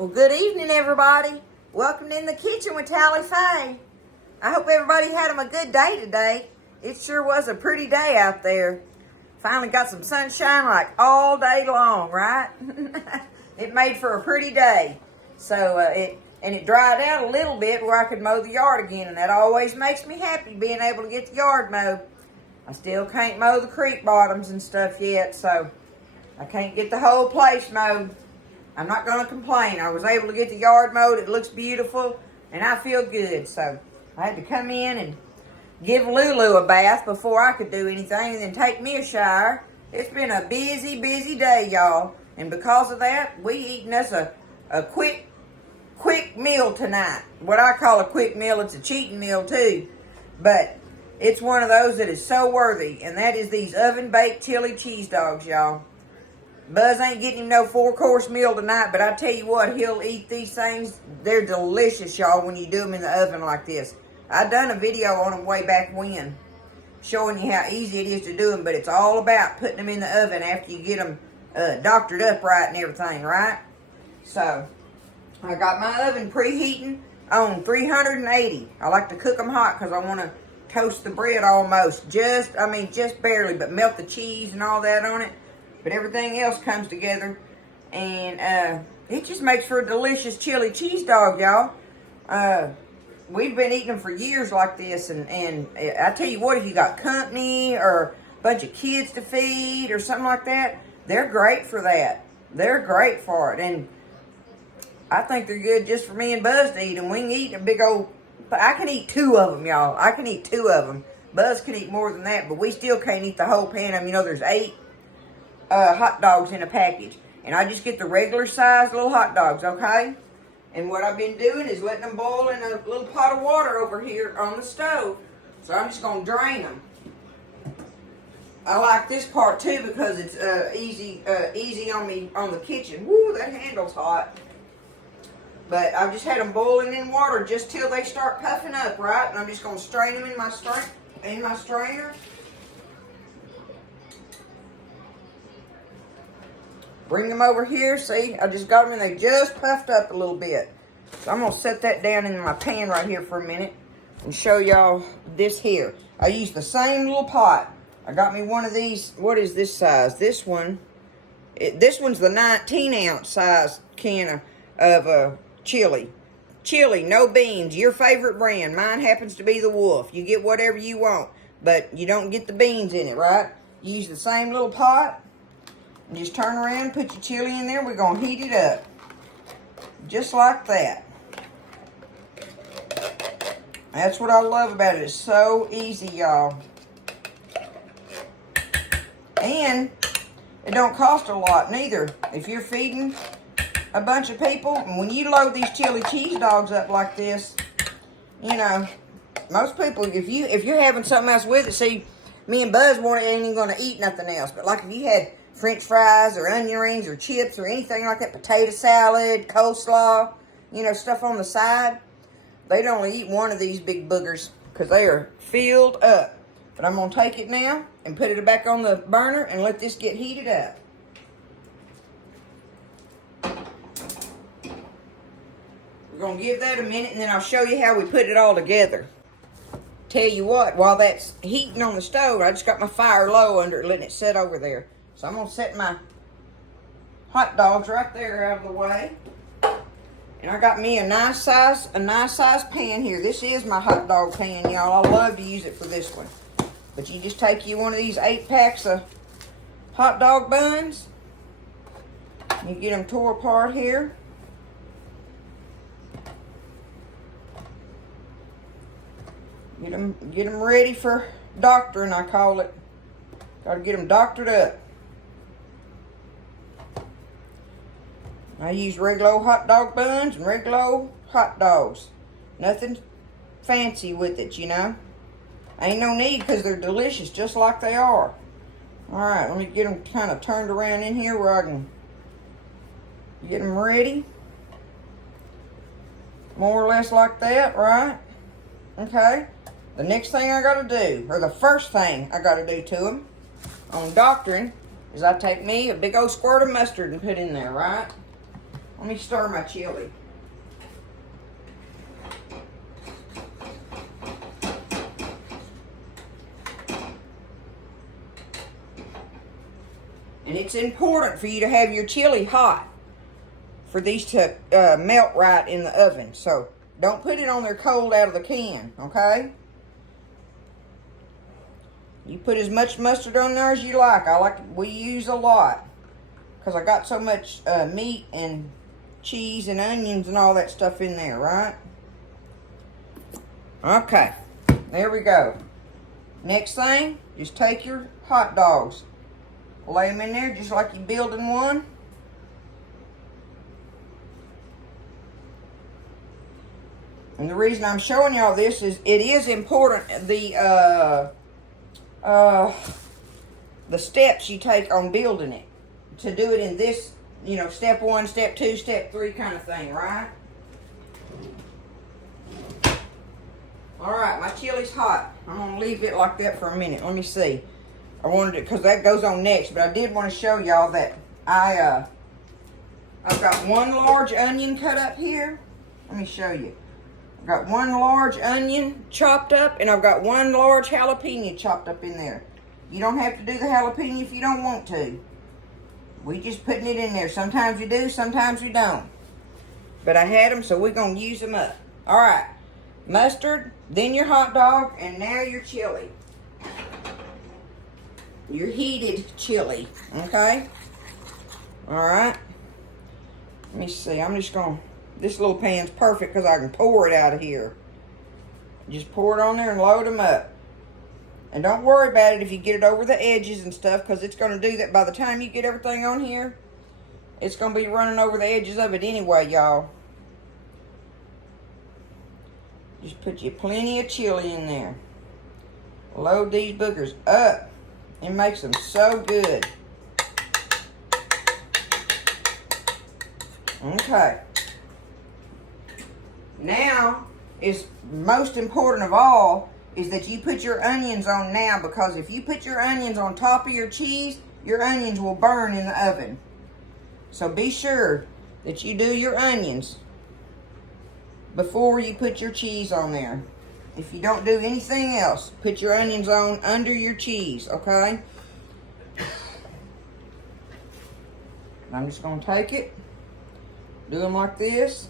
Well, good evening, everybody. Welcome in the kitchen with Tally Faye. I hope everybody had a good day today. It sure was a pretty day out there. Finally got some sunshine like all day long, right? It made for a pretty day. So it dried out a little bit where I could mow the yard again, and that always makes me happy, being able to get the yard mowed. I still can't mow the creek bottoms and stuff yet, so I can't get the whole place mowed. I'm not going to complain. I was able to get the yard mowed. It looks beautiful, and I feel good. So I had to come in and give Lulu a bath before I could do anything, and then take me a shower. It's been a busy, busy day, y'all. And because of that, we eating us a quick meal tonight. What I call a quick meal. It's a cheating meal, too. But it's one of those that is so worthy, and that is these oven-baked chili cheese dogs, y'all. Buzz ain't getting him no 4-course meal tonight, but I tell you what, he'll eat these things. They're delicious, y'all, when you do them in the oven like this. I done a video on them way back when, showing you how easy it is to do them, but it's all about putting them in the oven after you get them doctored up right and everything, right? So, I got my oven preheating on 380. I like to cook them hot because I want to toast the bread almost. Just barely, but melt the cheese and all that on it. But everything else comes together, and it just makes for a delicious chili cheese dog, y'all. We've been eating them for years like this, and I tell you what, if you got company or a bunch of kids to feed or something like that, they're great for that. They're great for it, and I think they're good just for me and Buzz to eat them. We can eat a big old, I can eat 2 of them, y'all. I can eat 2 of them. Buzz can eat more than that, but we still can't eat the whole pan of them. You know, there's 8 hot dogs in a package, and I just get the regular size little hot dogs, okay? And what I've been doing is letting them boil in a little pot of water over here on the stove. So I'm just gonna drain them. I like this part too because it's easy on me on the kitchen. Woo, that handle's hot. But I've just had them boiling in water just till they start puffing up, right? And I'm just gonna strain them in my strainer. Bring them over here. See, I just got them and they just puffed up a little bit. So I'm going to set that down in my pan right here for a minute and show y'all this here. I used the same little pot. I got me one of these. What is this size? This one. This one's the 19-ounce size can of chili. Chili, no beans. Your favorite brand. Mine happens to be the Wolf. You get whatever you want, but you don't get the beans in it, right? You use the same little pot. Just turn around, put your chili in there. We're going to heat it up. Just like that. That's what I love about it. It's so easy, y'all. And it don't cost a lot neither. If you're feeding a bunch of people, and when you load these chili cheese dogs up like this, you know, most people, if you're having something else with it, see, me and Buzz ain't even going to eat nothing else. But like if you had French fries or onion rings or chips or anything like that, potato salad, coleslaw, you know, stuff on the side, they'd only eat one of these big boogers because they are filled up. But I'm going to take it now and put it back on the burner and let this get heated up. We're going to give that a minute, and then I'll show you how we put it all together. Tell you what, while that's heating on the stove, I just got my fire low under it, letting it sit over there. So I'm going to set my hot dogs right there out of the way. And I got me a nice size pan here. This is my hot dog pan, y'all. I love to use it for this one. But you just take you one of these 8 packs of hot dog buns. You get them tore apart here. Get them ready for doctoring, I call it. Got to get them doctored up. I use regular old hot dog buns and regular old hot dogs. Nothing fancy with it, you know. Ain't no need because they're delicious just like they are. Alright, let me get them kind of turned around in here where I can get them ready. More or less like that, right? Okay. The next thing I got to do, or the first thing I got to do to them on doctoring, is I take me a big old squirt of mustard and put in there, right? Let me stir my chili. And it's important for you to have your chili hot for these to melt right in the oven. So don't put it on there cold out of the can, okay? You put as much mustard on there as you like. We use a lot because I got so much meat and cheese and onions and all that stuff in there, right? Okay, there we go. Next thing, just take your hot dogs. Lay them in there just like you're building one. And the reason I'm showing y'all this is it is important, the steps you take on building it. To do it in this, you know, step 1, step 2, step 3 kind of thing, right? Alright, my chili's hot. I'm going to leave it like that for a minute. Let me see. I wanted it, because that goes on next, but I did want to show y'all that I've got one large onion cut up here. Let me show you. I've got one large onion chopped up, and I've got one large jalapeno chopped up in there. You don't have to do the jalapeno if you don't want to. We just putting it in there. Sometimes we do, sometimes we don't. But I had them, so we're going to use them up. All right. Mustard, then your hot dog, and now your chili. Your heated chili, okay? All right. Let me see. I'm just going to... This little pan's perfect because I can pour it out of here. Just pour it on there and load them up. And don't worry about it if you get it over the edges and stuff, because it's going to do that by the time you get everything on here. It's going to be running over the edges of it anyway, y'all. Just put you plenty of chili in there. Load these boogers up. It makes them so good. Okay. Now, is most important of all, is that you put your onions on now, because if you put your onions on top of your cheese, your onions will burn in the oven. So be sure that you do your onions before you put your cheese on there. If you don't do anything else, put your onions on under your cheese, okay? I'm just going to take it, do them like this.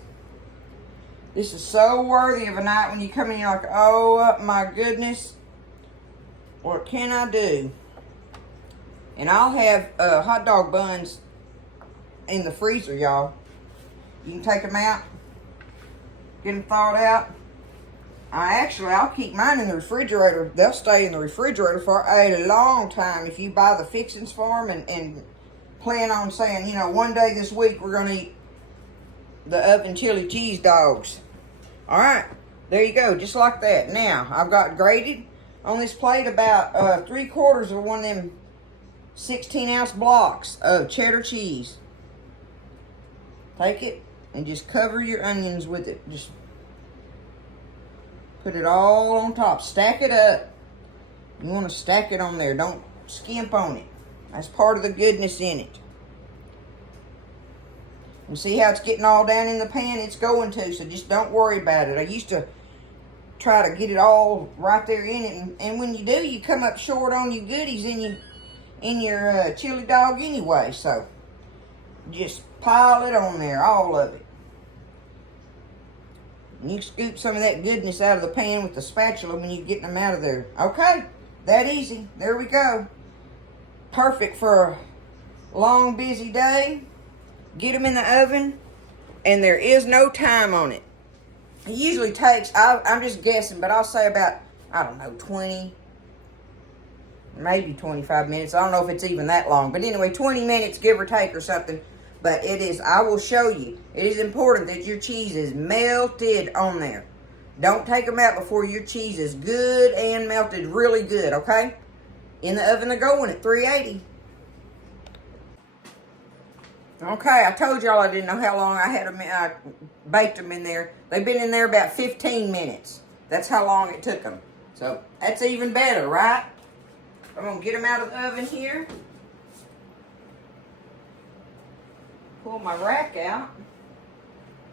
This is so worthy of a night when you come in and you're like, oh my goodness, what can I do? And I'll have hot dog buns in the freezer, y'all. You can take them out, get them thawed out. I'll keep mine in the refrigerator. They'll stay in the refrigerator for a long time if you buy the fixings for them and plan on saying, you know, one day this week we're going to eat the oven chili cheese dogs. All right, there you go, just like that. Now, I've got grated on this plate about 3/4 of one of them 16-ounce blocks of cheddar cheese. Take it and just cover your onions with it. Just put it all on top. Stack it up. You want to stack it on there. Don't skimp on it. That's part of the goodness in it. And see how it's getting all down in the pan? It's going to, so just don't worry about it. I used to try to get it all right there in it, and when you do, you come up short on your goodies in your chili dog anyway, so just pile it on there, all of it. And you can scoop some of that goodness out of the pan with the spatula when you're getting them out of there. Okay, that easy. There we go. Perfect for a long, busy day. Get them in the oven, and there is no time on it. It usually takes, I'm just guessing, but I'll say about, I don't know, 20, maybe 25 minutes. I don't know if it's even that long. But anyway, 20 minutes, give or take or something. But it is, I will show you, it is important that your cheese is melted on there. Don't take them out before your cheese is good and melted really good, okay? In the oven they're going at 380. Okay, I told y'all I didn't know how long I had them. I baked them in there. They've been in there about 15 minutes. That's how long it took them. So that's even better, right? I'm gonna get them out of the oven here. Pull my rack out.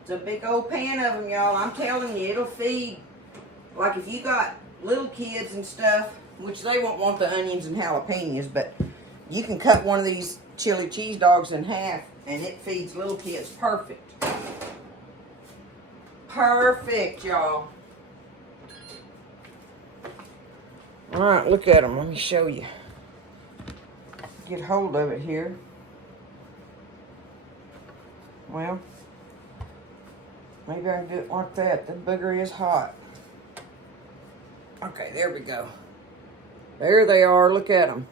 It's a big old pan of them, y'all. I'm telling you, it'll feed. Like if you got little kids and stuff, which they won't want the onions and jalapenos, but you can cut one of these chili cheese dogs in half and it feeds little kids perfect. Perfect, y'all. All right, look at them. Let me show you. Get hold of it here. Well, maybe I can do it like that. The booger is hot. Okay, there we go. There they are. Look at them.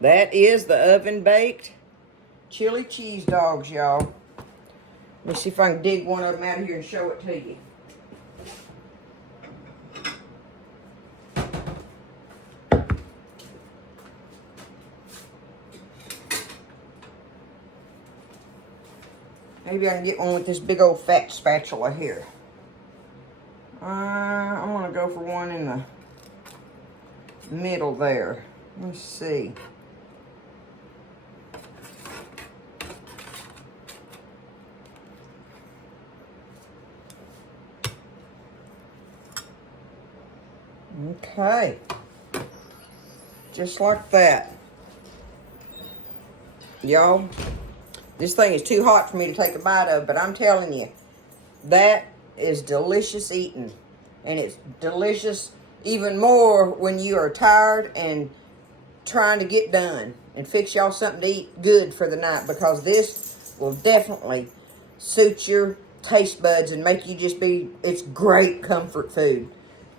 That is the oven-baked chili cheese dogs, y'all. Let me see if I can dig one of them out of here and show it to you. Maybe I can get one with this big old fat spatula here. I'm going to go for one in the middle there. Let's see. Okay. Just like that. Y'all, this thing is too hot for me to take a bite of, but I'm telling you, that is delicious eating. And it's delicious even more when you are tired and trying to get done and fix y'all something to eat good for the night, because this will definitely suit your taste buds and make you just be, it's great comfort food.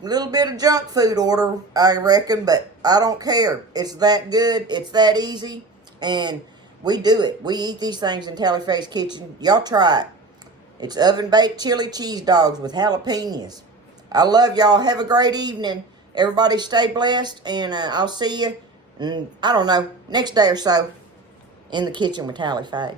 A little bit of junk food order, I reckon, but I don't care. It's that good, it's that easy, and we do it. We eat these things in Tally Faye's kitchen. Y'all try it. It's oven-baked chili cheese dogs with jalapenos. I love y'all. Have a great evening. Everybody stay blessed, and I'll see you, I don't know, next day or so in the kitchen with Tally Faye.